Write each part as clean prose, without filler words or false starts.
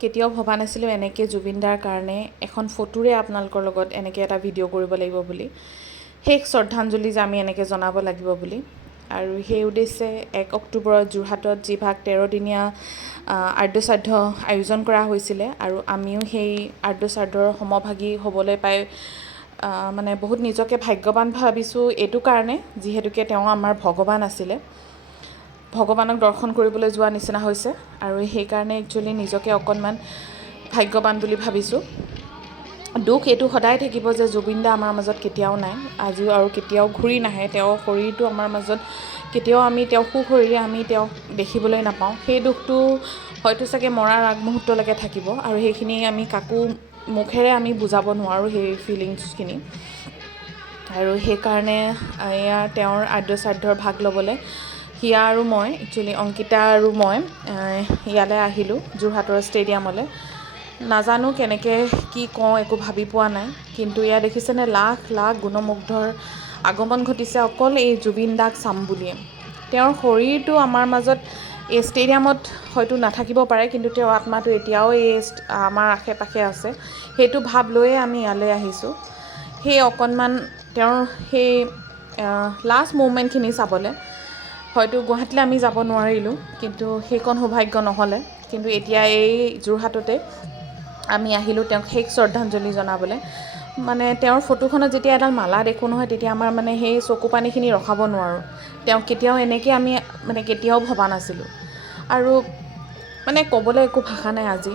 কেতিয়াও ভবা নাছিলোঁ এনেকৈ জুবিনদাৰ কাৰণে এখন ফটোৰে আপোনালোকৰ লগত এনেকৈ এটা ভিডিঅ' কৰিব লাগিব বুলি, শেষ শ্ৰদ্ধাঞ্জলি যে আমি এনেকৈ জনাব লাগিব বুলি। আৰু সেই উদ্দেশ্যে 1 অক্টোবৰত যোৰহাটত যিভাগ 13দিনীয়া আৰ্যশ্ৰাদ্ধ আয়োজন কৰা হৈছিলে আৰু আমিও সেই আৰ্যশ্ৰাদ্ধৰ সমভাগী হ'বলৈ পাই মানে বহুত নিজকে ভাগ্যৱান ভাবিছোঁ এইটো কাৰণে, যিহেতুকে তেওঁ আমাৰ ভগৱান আছিলে, ভগৱানক দৰ্শন কৰিবলৈ যোৱা নিচিনা হৈছে আৰু সেইকাৰণে একচুৱেলি নিজকে অকণমান ভাগ্যৱান বুলি ভাবিছোঁ। দুখ এইটো সদায় থাকিব যে জুবিন দা আমাৰ মাজত কেতিয়াও নাই, আজিও আৰু কেতিয়াও ঘূৰি নাহে। তেওঁৰ শৰীৰটো আমাৰ মাজত কেতিয়াও আমি তেওঁক সুশৰীৰে আমি তেওঁক দেখিবলৈ নাপাওঁ। সেই দুখটো হয়তো চাগে মৰাৰ আগমুহূৰ্তলৈকে থাকিব আৰু সেইখিনি আমি কাকো মুখেৰে আমি বুজাব নোৱাৰোঁ সেই ফিলিংছখিনি। আৰু সেইকাৰণে এয়া তেওঁৰ আৰ্যশ্ৰাদ্ধৰ ভাগ ল'বলৈ হিয়া আৰু মই, একচুৱেলি অংকিতা আৰু মই ইয়ালৈ আহিলোঁ যোৰহাটৰ ষ্টেডিয়ামলৈ। নাজানো কেনেকৈ কি কওঁ, একো ভাবি পোৱা নাই। কিন্তু ইয়াত দেখিছেনে লাখ লাখ গুণমুগ্ধৰ আগমন ঘটিছে অকল এই জুবিন দাক চাম বুলিয়ে। তেওঁৰ শৰীৰটো আমাৰ মাজত এই ষ্টেডিয়ামত হয়তো নাথাকিব পাৰে, কিন্তু তেওঁৰ আত্মাটো এতিয়াও এই আমাৰ আশে পাশে আছে। সেইটো ভাৱ লৈয়ে আমি ইয়ালৈ আহিছোঁ, সেই অকণমান তেওঁৰ সেই লাষ্ট মুমেণ্টখিনি চাবলৈ। হয়তো গুৱাহাটীলৈ আমি যাব নোৱাৰিলোঁ, কিন্তু সেইকণ সৌভাগ্য নহ'লে। কিন্তু এতিয়া এই যোৰহাটতে আমি আহিলোঁ তেওঁক শেষ শ্ৰদ্ধাঞ্জলি জনাবলৈ। মানে তেওঁৰ ফটোখনত যেতিয়া এডাল মালা দেখোঁ নহয়, তেতিয়া আমাৰ মানে সেই চকু পানীখিনি ৰখাব নোৱাৰোঁ। তেওঁক কেতিয়াও এনেকৈ আমি মানে কেতিয়াও ভবা নাছিলোঁ। আৰু মানে ক'বলৈ একো ভাষা নাই আজি।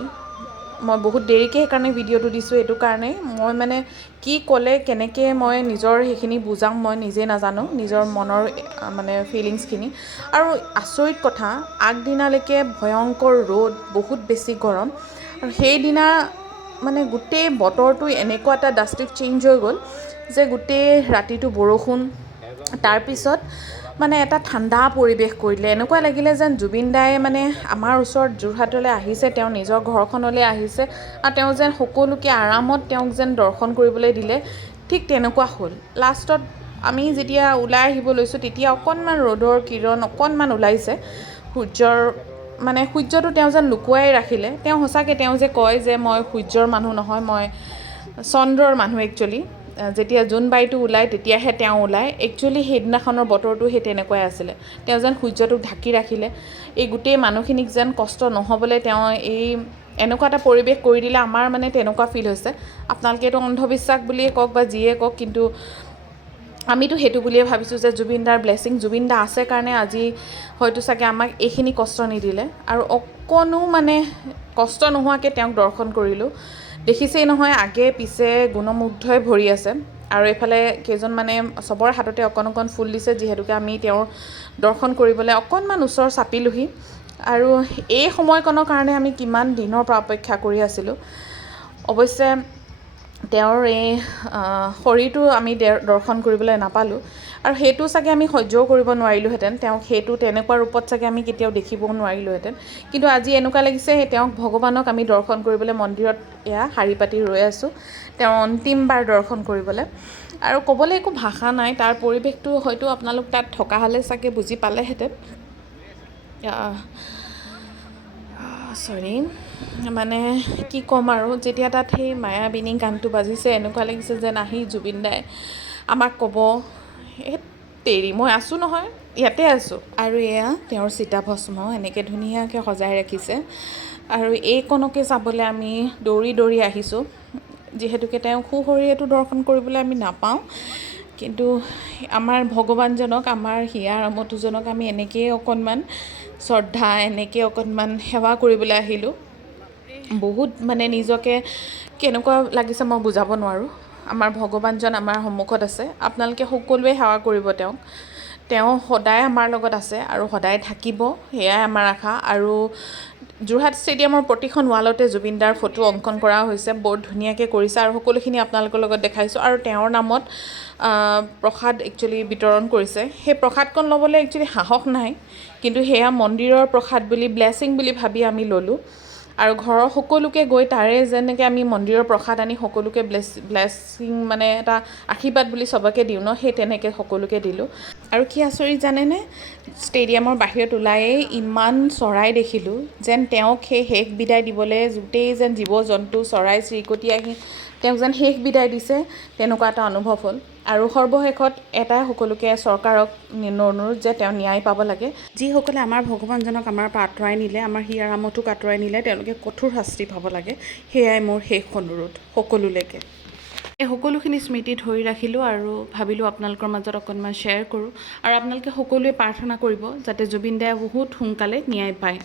মই বহুত দেৰিকৈ সেইকাৰণে ভিডিঅ'টো দিছোঁ, এইটো কাৰণেই মই মানে কি ক'লে কেনেকৈ মই নিজৰ সেইখিনি বুজাম মই নিজে নাজানো, নিজৰ মনৰ মানে ফিলিংছখিনি। আৰু আচৰিত কথা, আগদিনালৈকে ভয়ংকৰ ৰ'দ, বহুত বেছি গৰম, আৰু সেইদিনা মানে গোটেই বতৰটো এনেকুৱা এটা ড্ৰাষ্টিক চেঞ্জ হৈ গ'ল যে গোটেই ৰাতিটো বৰষুণ, তাৰপিছত মানে এটা ঠাণ্ডা পৰিৱেশ কৰি দিলে। এনেকুৱা লাগিলে যেন জুবিন দাই মানে আমাৰ ওচৰত যোৰহাটলৈ আহিছে, তেওঁ নিজৰ ঘৰখনলৈ আহিছে আৰু তেওঁ যেন সকলোকে আৰামত তেওঁক যেন দৰ্শন কৰিবলৈ দিলে, ঠিক তেনেকুৱা হ'ল। লাষ্টত আমি যেতিয়া ওলাই আহিব লৈছোঁ, তেতিয়া অকণমান ৰ'দৰ কিৰণ অকণমান ওলাইছে, সূৰ্যটো তেওঁ যেন লুকুৱাই ৰাখিলে। তেওঁ সঁচাকৈ তেওঁ যে কয় যে মই সূৰ্যৰ মানুহ নহয়, মই চন্দ্ৰৰ মানুহ একচুৱেলি। যেতিয়া জোনবাইটো ওলায় তেতিয়াহে তেওঁ ওলায়। একচুৱেলি সেইদিনাখনৰ বতৰটো সেই তেনেকুৱাই আছিলে। তেওঁ যেন সূৰ্যটোক ঢাকি ৰাখিলে, এই গোটেই মানুহখিনিক যেন কষ্ট নহ'বলৈ তেওঁ এই এনেকুৱা এটা পৰিৱেশ কৰি দিলে। আমাৰ মানে তেনেকুৱা ফিল হৈছে। আপোনালোকে এইটো অন্ধবিশ্বাস বুলিয়ে কওক বা যিয়ে কওক, কিন্তু আমিতো সেইটো বুলিয়ে ভাবিছোঁ যে জুবিন দাৰ ব্লেছিং, জুবিন দা আছে কাৰণে আজি হয়তো চাগে আমাক এইখিনি কষ্ট নিদিলে আৰু অকণো মানে কষ্ট নোহোৱাকৈ তেওঁক দৰ্শন কৰিলোঁ। দেখিছেই নহয়, আগে পিছে গুণমুগ্ধই ভৰি আছে আৰু এইফালে কেইজনমানে চবৰে হাততে অকণ অকণ ফুল দিছে, যিহেতুকে আমি তেওঁৰ দৰ্শন কৰিবলৈ অকণমান ওচৰ চাপিলোহি। আৰু এই সময়কণৰ কাৰণে আমি কিমান দিনৰ পৰা অপেক্ষা কৰি আছিলোঁ। অৱশ্যে তেওঁৰ এই শৰীৰটো আমি দৰ্শন কৰিবলৈ নাপালোঁ আৰু সেইটো চাগে আমি সহ্যও কৰিব নোৱাৰিলোঁহেঁতেন। তেওঁক সেইটো তেনেকুৱা ৰূপত চাগে আমি কেতিয়াও দেখিবও নোৱাৰিলোঁহেঁতেন। কিন্তু আজি এনেকুৱা লাগিছে তেওঁক ভগৱানক আমি দৰ্শন কৰিবলৈ মন্দিৰত এয়া শাৰী পাতি ৰৈ আছোঁ, তেওঁৰ অন্তিমবাৰ দৰ্শন কৰিবলৈ। আৰু ক'বলৈ একো ভাষা নাই। তাৰ পৰিৱেশটো হয়তো আপোনালোক তাত থকা হ'লে চাগে বুজি পালেহেঁতেন। মানে কি ক'ম আৰু, যেতিয়া তাত সেই মায়াবিনী গানটো বাজিছে, এনেকুৱা লাগিছে যেন আহি জুবিন দাই আমাক ক'ব, তেৰি মই আছোঁ নহয়, ইয়াতে আছোঁ। আৰু এয়া তেওঁৰ চিতাভস্ম এনেকৈ ধুনীয়াকৈ সজাই ৰাখিছে আৰু এইকণকে চাবলৈ আমি দৌৰি দৌৰি আহিছোঁ, যিহেতুকে তেওঁক সুশৰীৰেতো দৰ্শন কৰিবলৈ আমি নাপাওঁ। কিন্তু আমাৰ ভগৱানজনক, আমাৰ হিয়া আমঠুজনক আমি এনেকৈয়ে অকণমান শ্ৰদ্ধা, এনেকৈ অকণমান সেৱা কৰিবলৈ আহিলোঁ। বহুত মানে নিজকে কেনেকুৱা লাগিছে মই বুজাব নোৱাৰোঁ। আমাৰ ভগৱানজন আমাৰ সন্মুখত আছে, আপোনালোকে সকলোৱে সেৱা কৰিব তেওঁক। তেওঁ সদায় আমাৰ লগত আছে আৰু সদায় থাকিব, সেয়াই আমাৰ আশা। আৰু যোৰহাট ষ্টেডিয়ামৰ প্ৰতিখন ৱালতে জুবিন দাৰ ফটো অংকন কৰা হৈছে, বৰ ধুনীয়াকৈ কৰিছে আৰু সকলোখিনি আপোনালোকৰ লগত দেখাইছোঁ। আৰু তেওঁৰ নামত প্ৰসাদ একচুৱেলি বিতৰণ কৰিছে। সেই প্ৰসাদকণ ল'বলৈ একচুৱেলি সাহস নাই, কিন্তু সেয়া মন্দিৰৰ প্ৰসাদ বুলি, ব্লেছিং বুলি ভাবি আমি ল'লোঁ। আৰু ঘৰৰ সকলোকে গৈ তাৰে যেনেকৈ আমি মন্দিৰৰ প্ৰসাদ আনি সকলোকে ব্লেছিং মানে এটা আশীৰ্বাদ বুলি চবকে দিওঁ ন, সেই তেনেকৈ সকলোকে দিলোঁ। আৰু কি আচৰিত জানেনে, ষ্টেডিয়ামৰ বাহিৰত ওলায়েই ইমান চৰাই দেখিলোঁ, যেন তেওঁক সেই শেষ বিদায় দিবলৈ গোটেই যেন জীৱ জন্তু চৰাই চিৰিকটি আহি তেওঁক যেন শেষ বিদায় দিছে, তেনেকুৱা এটা অনুভৱ হ'ল। আৰু সৰ্বশেষত এটাই সকলোকে চৰকাৰক অনুৰোধ যে তেওঁ ন্যায় পাব লাগে। যিসকলে আমাৰ ভগৱানজনক আমাৰ পৰা আঁতৰাই নিলে, আমাৰ হিয়াৰ আমঠুক আঁতৰাই নিলে, তেওঁলোকে কঠোৰ শাস্তি পাব লাগে। সেয়াই মোৰ শেষ অনুৰোধ সকলোলৈকে। এই সকলোখিনি স্মৃতি ধৰি ৰাখিলোঁ আৰু ভাবিলোঁ আপোনালোকৰ মাজত অকণমান শ্বেয়াৰ কৰোঁ। আৰু আপোনালোকে সকলোৱে প্ৰাৰ্থনা কৰিব যাতে জুবিন দায়ে বহুত সোনকালে ন্যায় পায়।